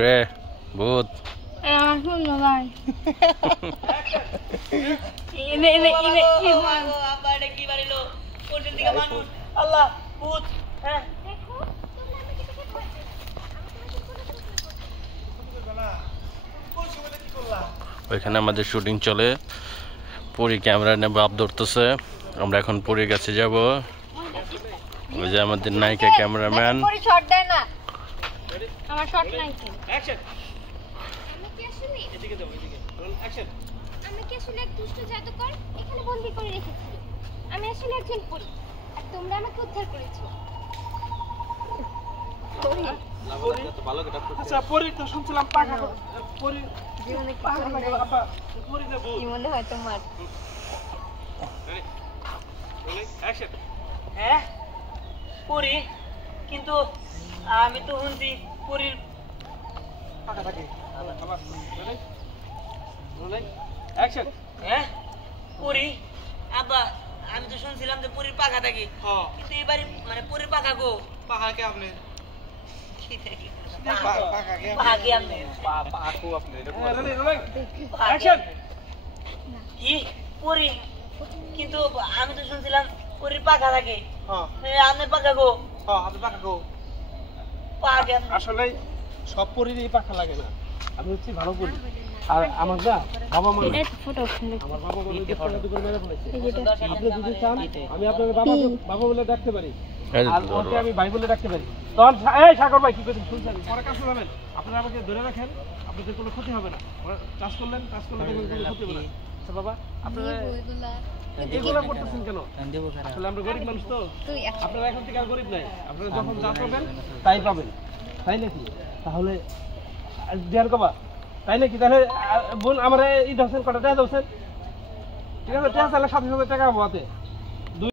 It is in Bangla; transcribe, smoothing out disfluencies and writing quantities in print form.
রে ভূত ওইখানে আমাদের শুটিং চলে পরি ক্যামেরা নিয়ে বাপ ধরতেছে আমরা এখন পরির কাছে যাব ওই যে আমাদের নায়িকা ক্যামেরাম্যান আমার শট নাই কি অ্যাকশন আমি কি আসলে এদিকে যাও এদিকে রোল অ্যাকশন আমি কি আসলে এক দুষ্ট জাদুকর এখানে বন্দী করে রেখেছি আমি আসলে একজন পরী আর তোমরা আমাকে উদ্ধার করেছো আচ্ছা পরি তো শুনছিলাম পাখা পরি জীবনে আপা পরি দেব কি মনে হয় তোমার রোল অ্যাকশন হ্যাঁ পরি কিন্তু আমি তো শুনছি পরির পাখা থাকে আবার রোল অ্যাকশন হ্যাঁ পরি আব্বা আমি তো শুনছিলাম যে পরির পাখা থাকে কিন্তু এবারে মানে পরির পাখা গো পাখা কে আপনি কিন্তু আমি তো শুনছিলাম পরির পাখা থাকে আপনার পাখা গো আপনার পাখা গো আসলে সব পরিরই পাখা লাগে না আমি হচ্ছি ভালো পরি আর আমার যা বাবা মা আমার বাবা বলে যে ফটো করে মেরে ফেলেছে আপনি যদি চান আমি আপনাকে বাবা বলে ডাকতে পারি আর ওকে আমি ভাই বলে ডাকতে পারি তখন এই সাগর ভাই কি করছেন শুনছেন পরে কাজ করবেন আপনারা আমাকে ধরে রাখেন আপনাদের কোনো ক্ষতি হবে না কাজ করলে দেখবেন কোনো ক্ষতি হবে না আচ্ছা বাবা আপনারা এগুলো করতেছেন কেন আসলে আমরা গরিব মানুষ তো আপনারা এখন থেকে আর গরিব নাই আপনারা যখন যা পাবেন তাই পাবেন তাই নাকি তাহলে দেয়ার কবা তাই নাকি তাহলে বোন আমার এই 10 কটা টাকা দাও স্যার ঠিক আছে টাকা চাইলে 7,000 টাকা পাবো হাতে